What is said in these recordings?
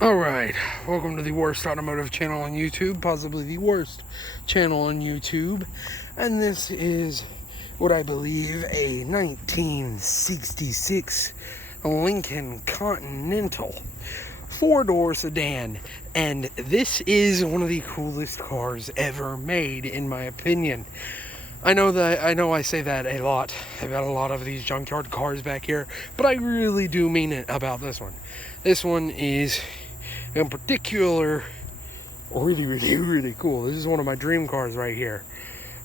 Alright, welcome to the worst automotive channel on YouTube, possibly the worst channel on YouTube. And this is what I believe a 1966 Lincoln Continental 4-door sedan. And this is one of the coolest cars ever made, in my opinion. I know I say that a lot about a lot of these junkyard cars back here, but I really do mean it about this one. This one is in particular really cool. This is one of my dream cars right here.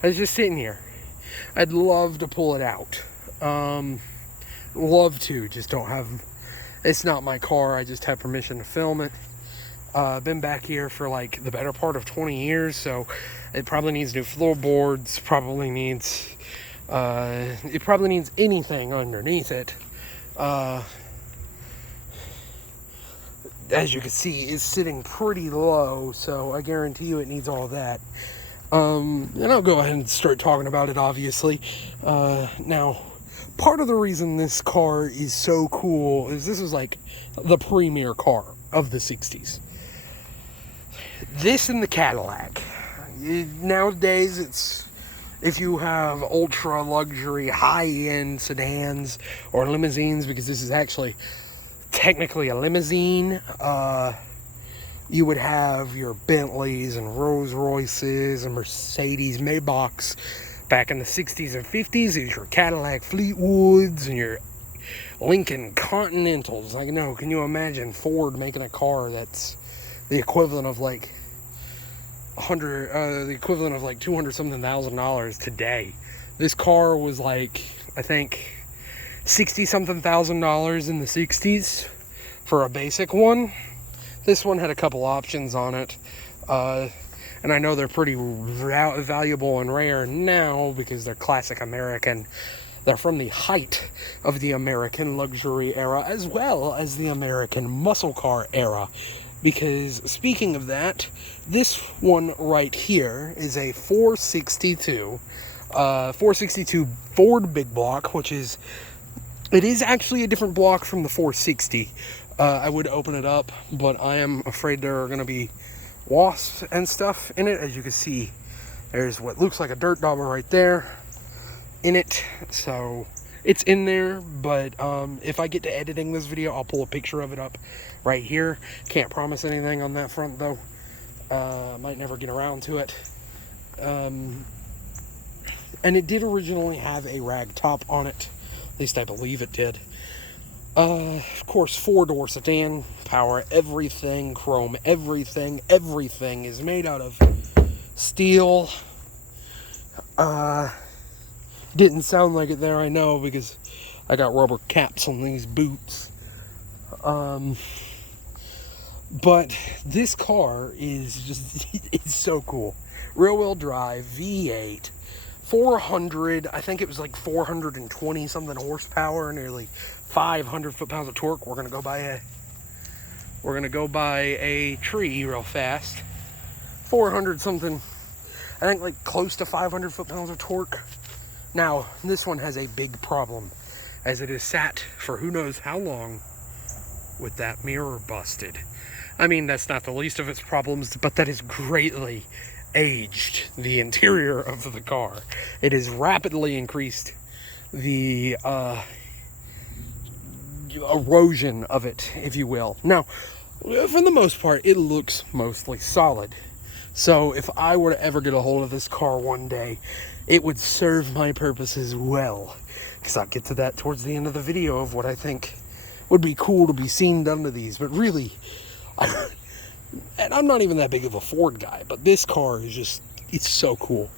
I was just sitting here. I'd love to pull it out. Love to, just don't have, it's not my car. I just have permission to film it. Been back here for like the better part of 20 years, so it probably needs new floorboards, probably needs anything underneath it. As you can see, it's sitting pretty low, so I guarantee you it needs all that. And I'll go ahead and start talking about it, obviously. Now, part of the reason this car is so cool is this is like the premier car of the 60s. This and the Cadillac. Nowadays, it's, if you have ultra luxury high-end sedans or limousines, because this is actually technically a limousine, you would have your Bentleys and Rolls Royces and Mercedes Maybachs back in the 60s and 50s. There's your Cadillac Fleetwoods and your Lincoln Continentals. Like, no, can you imagine Ford making a car that's the equivalent of like $200 something thousand today? This car was like, I think, $60 something thousand in the 60s for a basic one. This one had a couple options on it, and I know they're pretty valuable and rare now because they're classic American. They're from the height of the American luxury era as well as the American muscle car era. Because speaking of that, this one right here is a 462 Ford Big Block, which is, it is actually a different block from the 460. I would open it up, but I am afraid there are going to be wasps and stuff in it. As you can see, there's what looks like a dirt dauber right there in it. So it's in there, but if I get to editing this video, I'll pull a picture of it up right here. Can't promise anything on that front, though. Might never get around to it. And it did originally have a rag top on it. At least I believe it did. Of course, 4-door sedan, power, everything, chrome, everything is made out of steel. Didn't sound like it there, I know, because I got rubber caps on these boots. But this car is just, it's so cool. Rear-wheel drive, V8, 400, I think it was like 420 something horsepower, nearly 500 foot-pounds of torque. We're gonna go by a tree real fast. 400 something, I think like close to 500 foot-pounds of torque. Now, this one has a big problem, as it is sat for who knows how long with that mirror busted. I mean, that's not the least of its problems, but that has greatly aged the interior of the car. It has rapidly increased the erosion of it, if you will. Now, for the most part, it looks mostly solid. So if I were to ever get a hold of this car one day, it would serve my purposes well. Because I'll get to that towards the end of the video of what I think would be cool to be seen done to these. But really, and I'm not even that big of a Ford guy, but this car is just, it's so cool.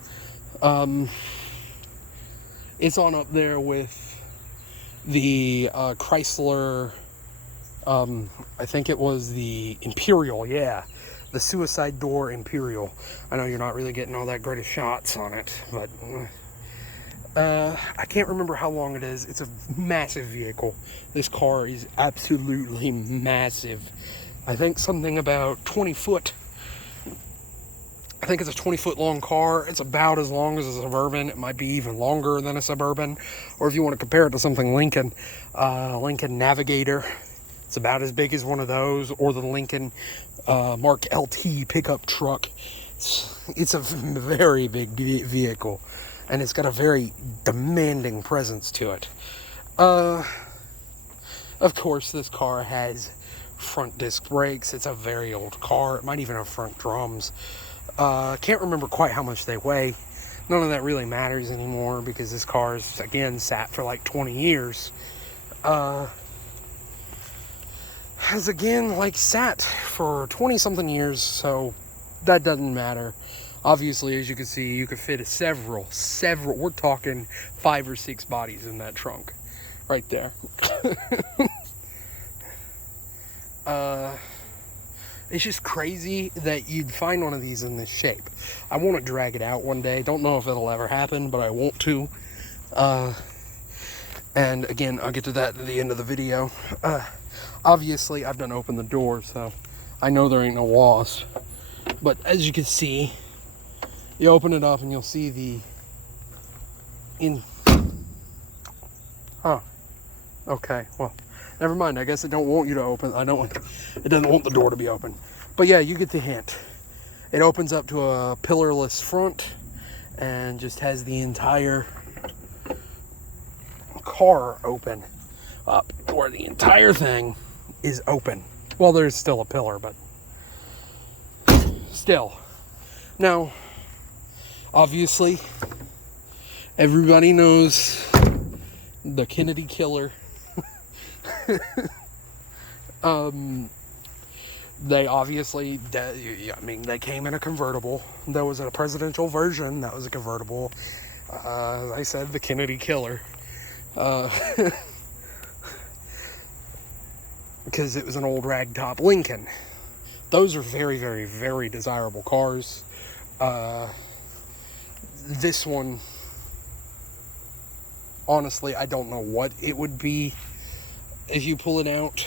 It's on up there with the Chrysler, I think it was the Imperial, yeah. The Suicide Door Imperial. I know you're not really getting all that great of shots on it, but I can't remember how long it is. It's a massive vehicle. This car is absolutely massive. I think something about 20 foot. I think it's a 20-foot long car. It's about as long as a Suburban. It might be even longer than a Suburban. Or if you want to compare it to something Lincoln, Lincoln Navigator. It's about as big as one of those, or the Lincoln Mark LT pickup truck. It's a very big vehicle, and it's got a very demanding presence to it. Of course, this car has front disc brakes. It's a very old car. It might even have front drums. Can't remember quite how much they weigh. None of that really matters anymore because this car's, again, sat for like 20 years. Has, again, like, sat for 20-something years, so that doesn't matter. Obviously, as you can see, you could fit several, we're talking 5 or 6 bodies in that trunk. Right there. It's just crazy that you'd find one of these in this shape. I want to drag it out one day. Don't know if it'll ever happen, but I want to. And again, I'll get to that at the end of the video. Obviously, I've done open the door, so I know there ain't no wasp. But as you can see, you open it up and you'll see the Oh, okay. Well, never mind. I guess it don't want you to open. It doesn't want the door to be open. But yeah, you get the hint. It opens up to a pillarless front and just has the entire car open up, where the entire thing is open. Well, there's still a pillar, but still. Now, obviously, everybody knows the Kennedy killer. They obviously, they came in a convertible. There was a presidential version that was a convertible. I said the Kennedy killer. Because it was an old ragtop Lincoln. Those are very, very, very desirable cars. This one, honestly, I don't know what it would be if you pull it out.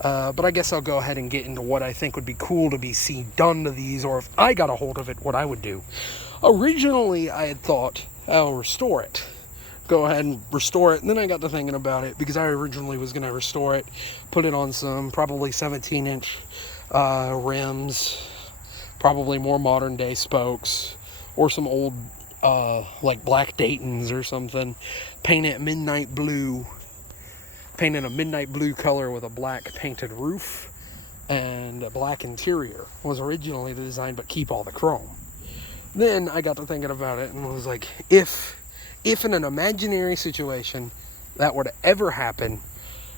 But I guess I'll go ahead and get into what I think would be cool to be seen done to these, or if I got a hold of it, what I would do. Originally, I had thought I'll restore it. Go ahead and restore it, and then I got to thinking about it, because I originally was going to restore it, put it on some probably 17-inch rims, probably more modern day spokes, or some old like black Daytons or something, paint it midnight blue, painted a midnight blue color with a black painted roof and a black interior. Was originally the design, but keep all the chrome. Then I got to thinking about it and was like, if in an imaginary situation that would ever happen,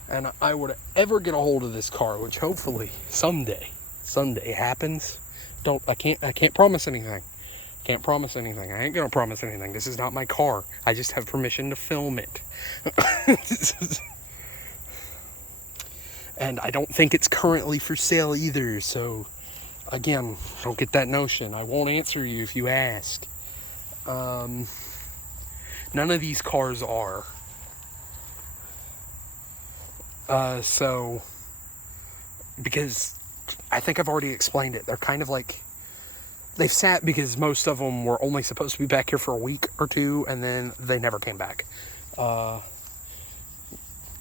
and I would ever get a hold of this car, which hopefully someday happens. I can't promise anything. Can't promise anything. I ain't gonna promise anything. This is not my car. I just have permission to film it. And I don't think it's currently for sale either, so again, don't get that notion. I won't answer you if you ask. None of these cars are. So, because I think I've already explained it. They're kind of like, they've sat because most of them were only supposed to be back here for a week or two, and then they never came back.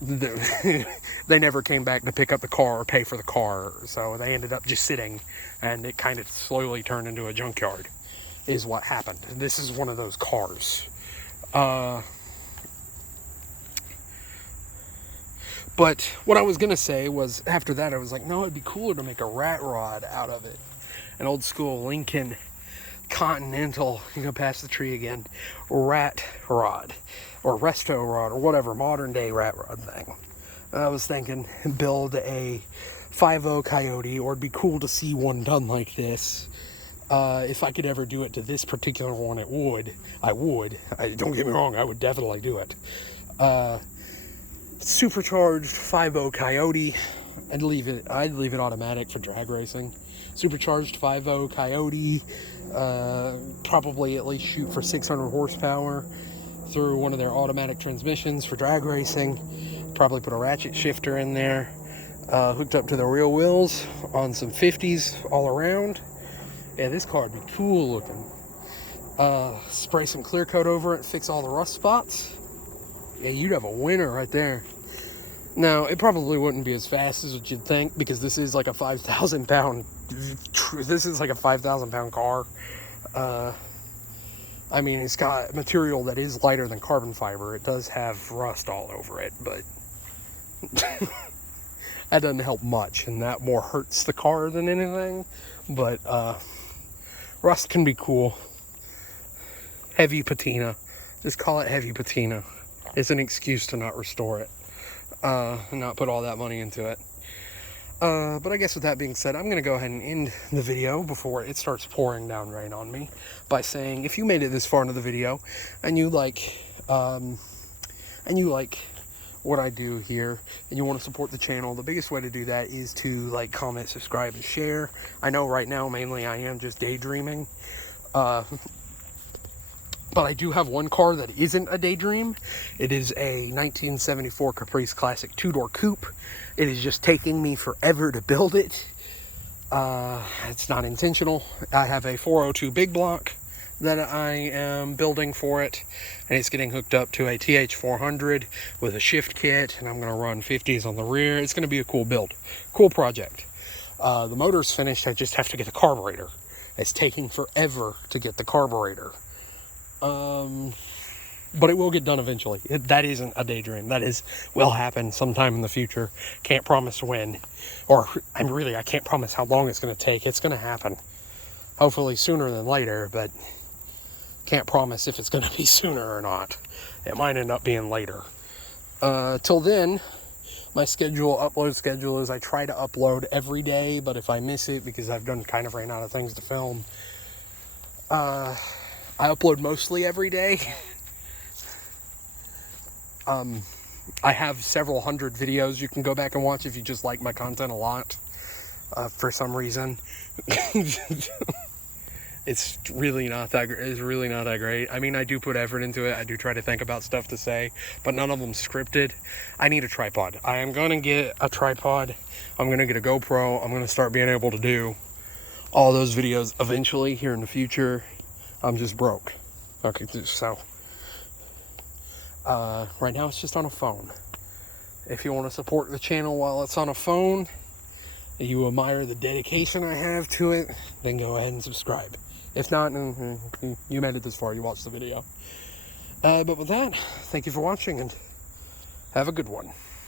They never came back to pick up the car or pay for the car, so they ended up just sitting, and it kind of slowly turned into a junkyard, is what happened. This is one of those cars. But what I was gonna say was, after that I was like, no, it'd be cooler to make a rat rod out of it. An old school Lincoln Continental, you go past the tree again, rat rod, or resto rod, or whatever, modern day rat rod thing. I was thinking build a 5.0 Coyote, or it'd be cool to see one done like this. If I could ever do it to this particular one, I would. Don't get me wrong, I would definitely do it. Supercharged 5.0 Coyote, I'd leave it automatic for drag racing. Supercharged 5.0 Coyote, probably at least shoot for 600 horsepower through one of their automatic transmissions for drag racing. Probably put a ratchet shifter in there, hooked up to the rear wheels on some 50s all around. Yeah, this car would be cool looking. Spray some clear coat over it, fix all the rust spots. Yeah, you'd have a winner right there. Now, it probably wouldn't be as fast as what you'd think, because this is like a 5,000 pound, this is like a 5,000 pound car. I mean, it's got material that is lighter than carbon fiber. It does have rust all over it, but that doesn't help much, and that more hurts the car than anything. But rust can be cool. Heavy patina. Just call it heavy patina. It's an excuse to not restore it. And not put all that money into it. But I guess with that being said, I'm going to go ahead and end the video before it starts pouring down rain on me by saying, if you made it this far into the video and you like what I do here and you want to support the channel, the biggest way to do that is to like, comment, subscribe, and share. I know right now mainly I am just daydreaming. But I do have one car that isn't a daydream. It is a 1974 Caprice Classic 2-door coupe. It is just taking me forever to build it. It's not intentional. I have a 402 big block that I am building for it, and it's getting hooked up to a TH400 with a shift kit, and I'm going to run 50s on the rear. It's going to be a cool build, cool project. The motor's finished. I just have to get the carburetor. It's taking forever to get the carburetor. But it will get done eventually. That isn't a daydream. That will happen sometime in the future. Can't promise when, or I can't promise how long it's going to take. It's going to happen. Hopefully sooner than later, but can't promise if it's going to be sooner or not. It might end up being later. Till then, my upload schedule is I try to upload every day, but if I miss it because I've kind of ran out of things to film, I upload mostly every day. I have several hundred videos you can go back and watch if you just like my content a lot. For some reason, it's really not that great. I mean, I do put effort into it. I do try to think about stuff to say, but none of them scripted. I need a tripod. I am gonna get a tripod. I'm gonna get a GoPro. I'm gonna start being able to do all those videos eventually here in the future. I'm just broke. Okay, so right now it's just on a phone. If you want to support the channel while it's on a phone, you admire the dedication I have to it, then go ahead and subscribe. If not, you made it this far, you watched the video. But with that, thank you for watching and have a good one.